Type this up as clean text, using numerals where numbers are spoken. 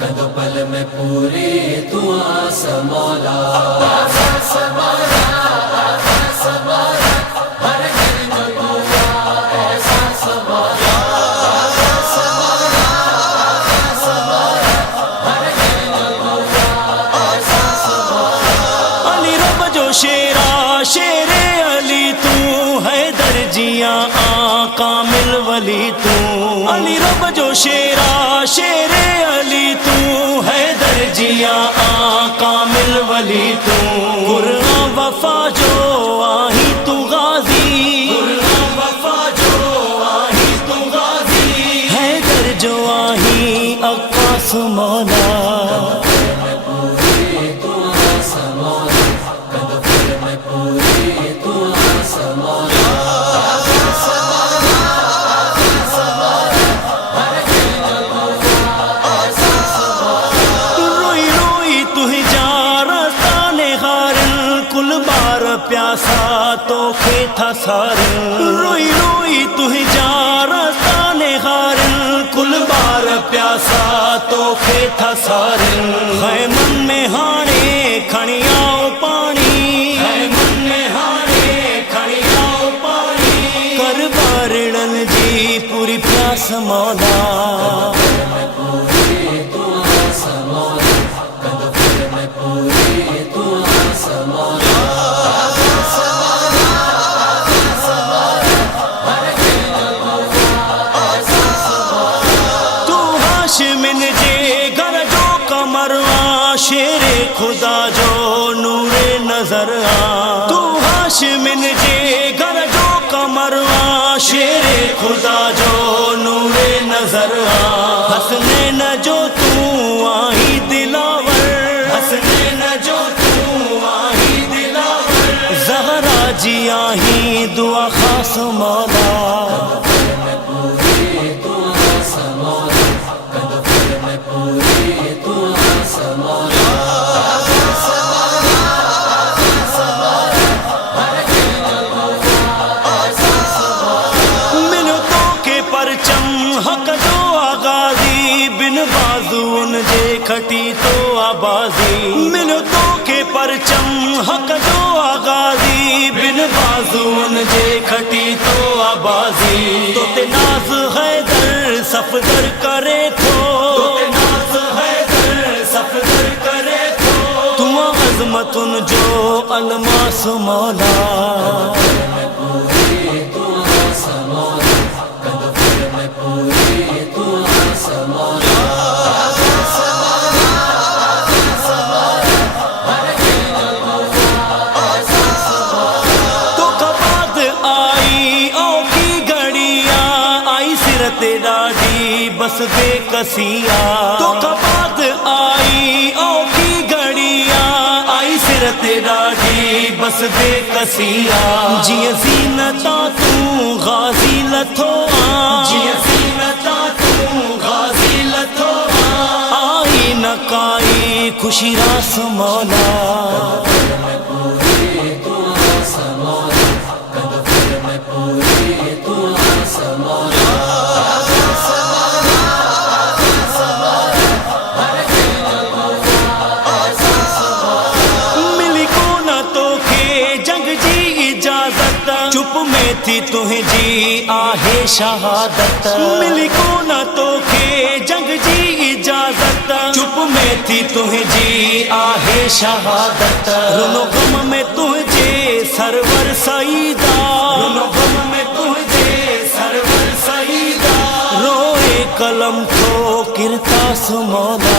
कदों पल में पूरी दुआ समौला शेरा शेरे अली तू है दर्जियां कामिल वली तू अली रब जो शेरा शेरे अली तू है दर्जियां कामिल वली तू कुरान वफा जो आही तू गाजी कुरान वफा जो आही तू गाजी है दर जो आही अक्कास मौला प्यासा तो खे था सारन रोई रोई तुही जा रास्ताने हारन कुल बार प्यासा तो खे था सारन है मन में हाणे खणियाओ पानी है मन में हाणे खणियाओ पानी कर बारिड़न जी पूरी प्यास मौला शेरे खुदा जो नूरे नजर तू हाशिमिन जे घर जो कमरवा शेरे खुदा जो नूरे नजर हसने न जो तू आही दिलावर हसने न जो तू आही दिलावर ज़हरा जी आही दुआ खास मौला खटी तो आबाजी मिलतों के परचम हक जो आगाजी बिन बाजून जे खटी तो आबाजी तो ते नाज हैदर सफदर करे थो तो ते नाज हैदर सफदर करे थो तुम अज़मतुन जो अलमास मौला बस बेकसिया तो कबाद आई ओ की घड़िया आई सिरत डाढ़ी बस बेकसिया जिया ज़ीनता तू गाजी लथो जिया ज़ीनता तू गाजी लथो आई न काई खुशी रास मौला थी तुझे जी आहे शहादत मिली को न तो के जंग जी इजाजत चुप में थी तुझे जी आहे शहादत रुनो गम में तुझे सरवर सईदा रुनो गम में तुझे सरवर सईदा रोए कलम तो किरतास मौला